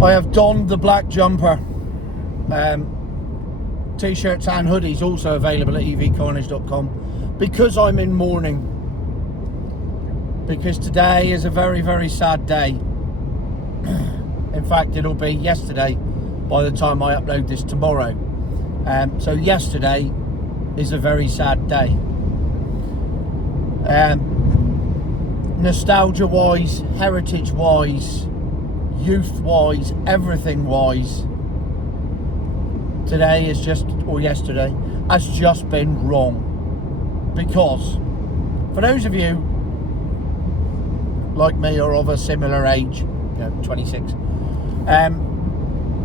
I have donned the black jumper. T-shirts and hoodies also available at evcarnage.com because I'm in mourning. Because today is a very, very sad day. In fact, it'll be yesterday by the time I upload this tomorrow. So yesterday is a very sad day. Nostalgia-wise, heritage-wise, youth-wise, everything-wise, today is just, or yesterday, has just been wrong. Because, for those of you like me or of a similar age, 26,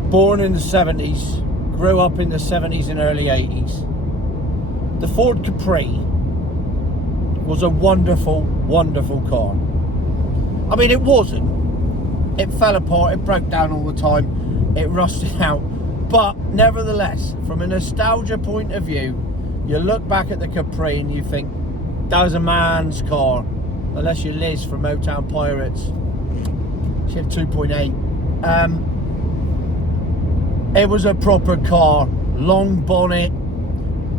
born in the 70s, grew up in the 70s and early 80s, the Ford Capri was a wonderful, wonderful car. I mean, it wasn't. It fell apart, it broke down all the time, it rusted out. But nevertheless, from a nostalgia point of view, you look back at the Capri and you think, that was a man's car. Unless you're Liz from Motown Pirates. She had 2.8. It was a proper car. Long bonnet,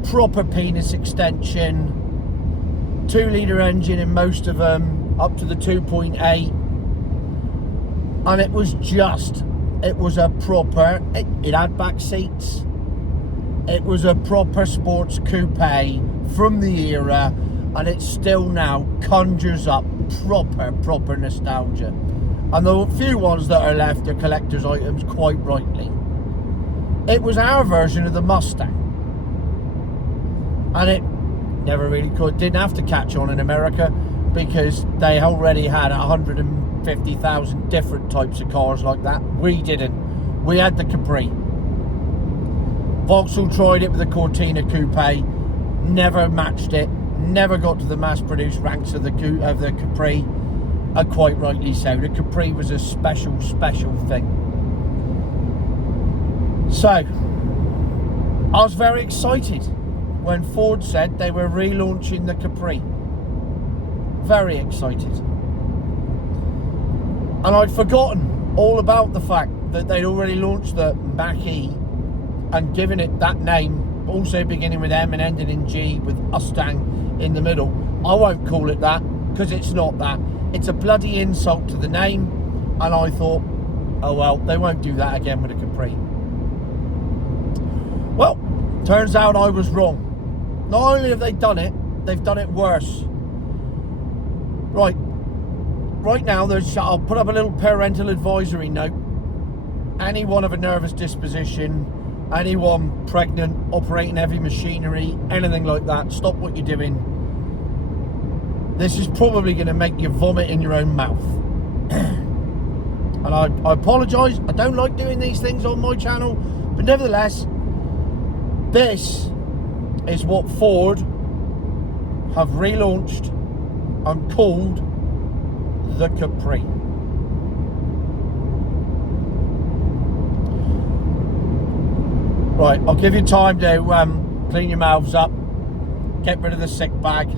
proper penis extension, 2-litre engine in most of them, up to the 2.8. And it was a proper, it had back seats. It was a proper sports coupe from the era, and it still now conjures up proper nostalgia. And the few ones that are left are collector's items, quite rightly. It was our version of the Mustang. And it never really didn't have to catch on in America because they already had 150,000 different types of cars like that. We didn't. We had the Capri. Vauxhall tried it with the Cortina Coupe, never matched it, never got to the mass-produced ranks of the Capri, and quite rightly so. The Capri was a special thing. So, I was very excited when Ford said they were relaunching the Capri. Very excited. And I'd forgotten all about the fact that they'd already launched the Mach-E and given it that name, also beginning with M and ending in G with Mustang in the middle. I won't call it that because it's not that. It's a bloody insult to the name, and I thought, oh well, they won't do that again with a Capri. Well, turns out I was wrong. Not only have they done it, they've done it worse. Right now, I'll put up a little parental advisory note. Anyone of a nervous disposition, anyone pregnant, operating heavy machinery, anything like that, stop what you're doing. This is probably going to make you vomit in your own mouth. And I apologise, I don't like doing these things on my channel, but nevertheless, this is what Ford have relaunched and called the Capri. Right, I'll give you time to clean your mouths up, get rid of the sick bag,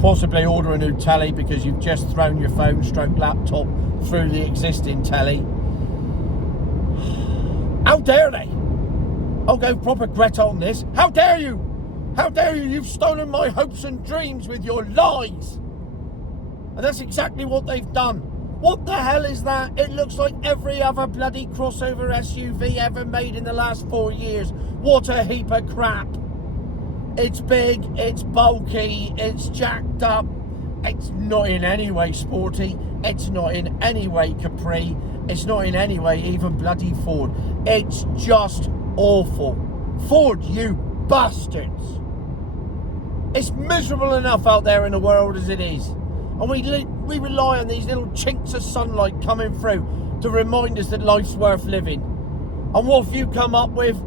possibly order a new telly because you've just thrown your phone stroke laptop through the existing telly. How dare they? I'll go proper Greta on this. How dare you? How dare you? You've stolen my hopes and dreams with your lies. And that's exactly what they've done. What the hell is that? It looks like every other bloody crossover SUV ever made in the last 4 years. What a heap of crap. It's big, it's bulky, it's jacked up. It's not in any way sporty. It's not in any way Capri. It's not in any way even bloody Ford. It's just awful. Ford, you bastards. It's miserable enough out there in the world as it is. And we rely on these little chinks of sunlight coming through to remind us that life's worth living. And what have you come up with?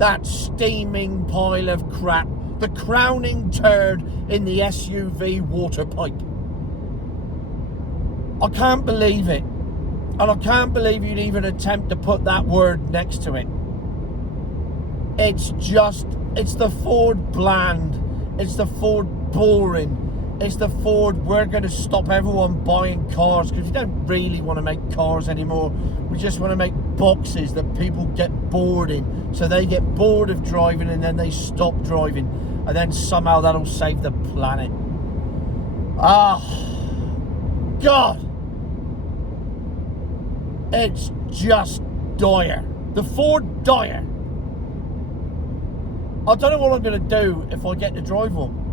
That steaming pile of crap. The crowning turd in the SUV water pipe. I can't believe it. And I can't believe you'd even attempt to put that word next to it. It's the Ford bland. It's the Ford boring. It's the Ford, we're going to stop everyone buying cars because we don't really want to make cars anymore. We just want to make boxes that people get bored in. So they get bored of driving and then they stop driving. And then somehow that'll save the planet. Ah, God. It's just dire. The Ford dire. I don't know what I'm going to do if I get to drive one.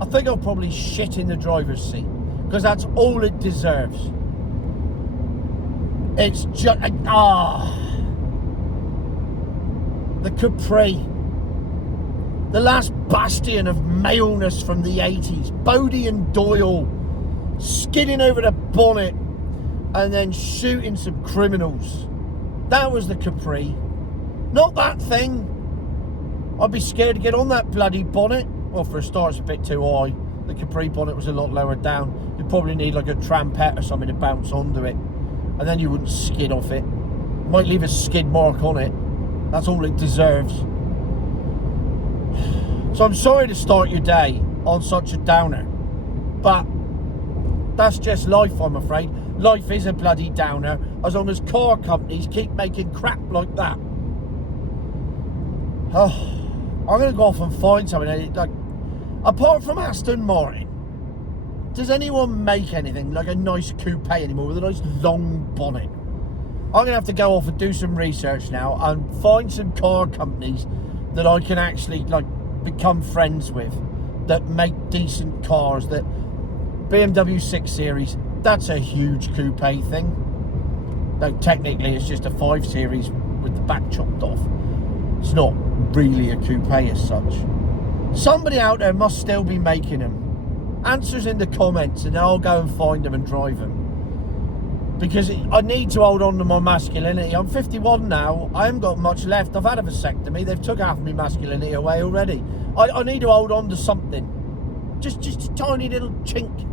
I think I'll probably shit in the driver's seat because that's all it deserves. It's just the Capri, the last bastion of maleness from the 80s. Bodie and Doyle skidding over the bonnet and then shooting some criminals. That was the Capri, not that thing. I'd be scared to get on that bloody bonnet. Well, for a start, it's a bit too high. The Capri bonnet was a lot lower down. You'd probably need like a trampette or something to bounce onto it. And then you wouldn't skid off it. Might leave a skid mark on it. That's all it deserves. So I'm sorry to start your day on such a downer. But that's just life, I'm afraid. Life is a bloody downer as long as car companies keep making crap like that. Oh, I'm going to go off and find something. Like, apart from Aston Martin, does anyone make anything like a nice coupe anymore with a nice long bonnet? I'm going to have to go off and do some research now and find some car companies that I can actually like become friends with that make decent cars. That BMW 6 Series, that's a huge coupe thing. Though technically it's just a 5 Series with the back chopped off. It's not really a coupe as such. Somebody out there must still be making them. Answers in the comments and then I'll go and find them and drive them. Because I need to hold on to my masculinity. I'm 51 now. I haven't got much left. I've had a vasectomy. They've took half of my masculinity away already. I need to hold on to something. Just a tiny little chink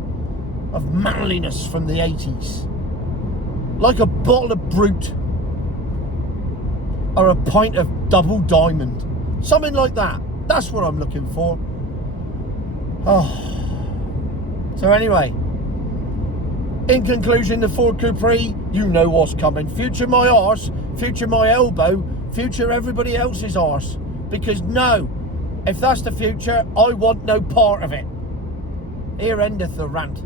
of manliness from the 80s. Like a bottle of Brute. Or a pint of Double Diamond. Something like that. That's what I'm looking for. Oh. So anyway, in conclusion, the Ford Capri, you know what's coming. Future my arse, future my elbow, future everybody else's arse. Because no, if that's the future, I want no part of it. Here endeth the rant.